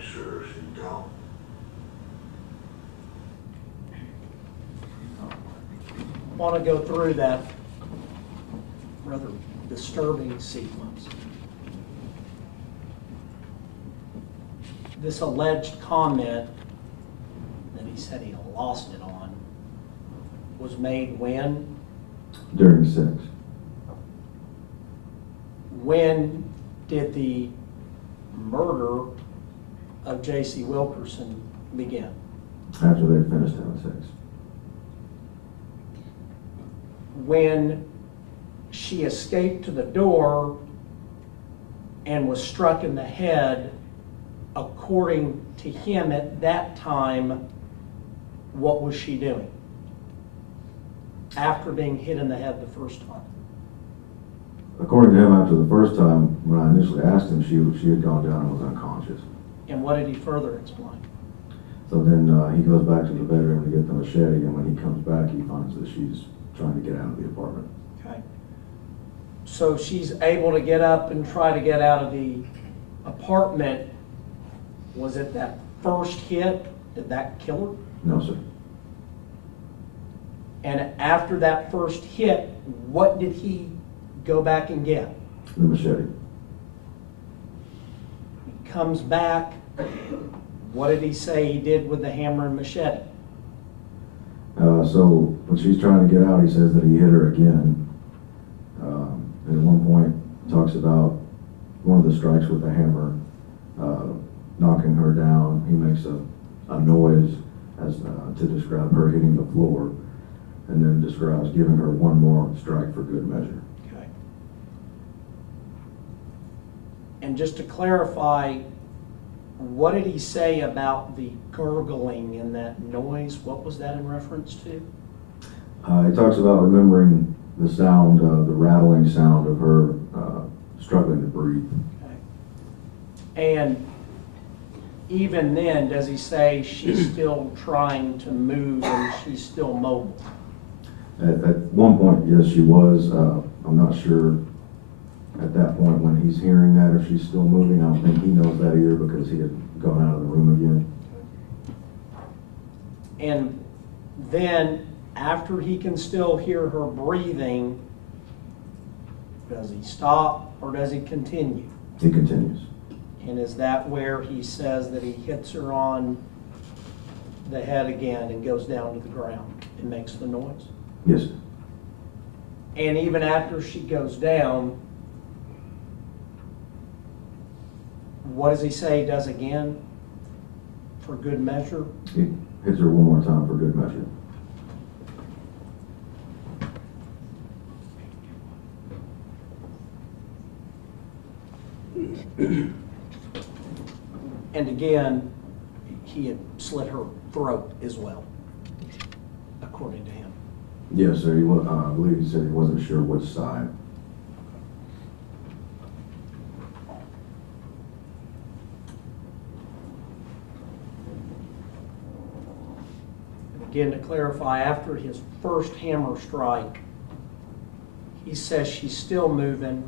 make sure she's gone. I want to go through that rather disturbing sequence. This alleged comment that he said he lost it on was made when? During sex. When did the murder of J.C. Wilkerson begin? After they finished having sex. When she escaped to the door and was struck in the head, according to him at that time, what was she doing after being hit in the head the first time? According to him, after the first time, when I initially asked him, she had gone down and was unconscious. And what did he further explain? So then he goes back to the bedroom to get the machete, and when he comes back, he finds that she's trying to get out of the apartment. Okay. So she's able to get up and try to get out of the apartment. Was it that first hit? Did that kill her? No, sir. And after that first hit, what did he go back and get? The machete. He comes back. What did he say he did with the hammer and machete? So when she's trying to get out, he says that he hit her again. And at one point, talks about one of the strikes with the hammer knocking her down. He makes a noise as to describe her hitting the floor, and then describes giving her one more strike for good measure. Okay. And just to clarify, what did he say about the gurgling and that noise? What was that in reference to? He talks about remembering the sound, the rattling sound of her struggling to breathe. Okay. And even then, does he say she's still trying to move and she's still mobile? At one point, yes, she was. I'm not sure at that point when he's hearing that if she's still moving. I don't think he knows that either because he had gone out of the room again. And then after he can still hear her breathing, does he stop or does he continue? He continues. And is that where he says that he hits her on the head again and goes down to the ground and makes the noise? Yes, sir. And even after she goes down, what does he say he does again for good measure? He hits her one more time for good measure. And again, he had slit her throat as well, according to him. Yes, sir. I believe he said he wasn't sure which side. Again, to clarify, after his first hammer strike, he says she's still moving,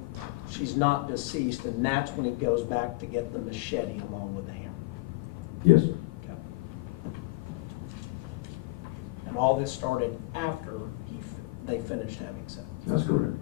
she's not deceased, and that's when he goes back to get the machete along with the hammer. Yes, sir. Okay. And all this started after they finished having sex. That's correct.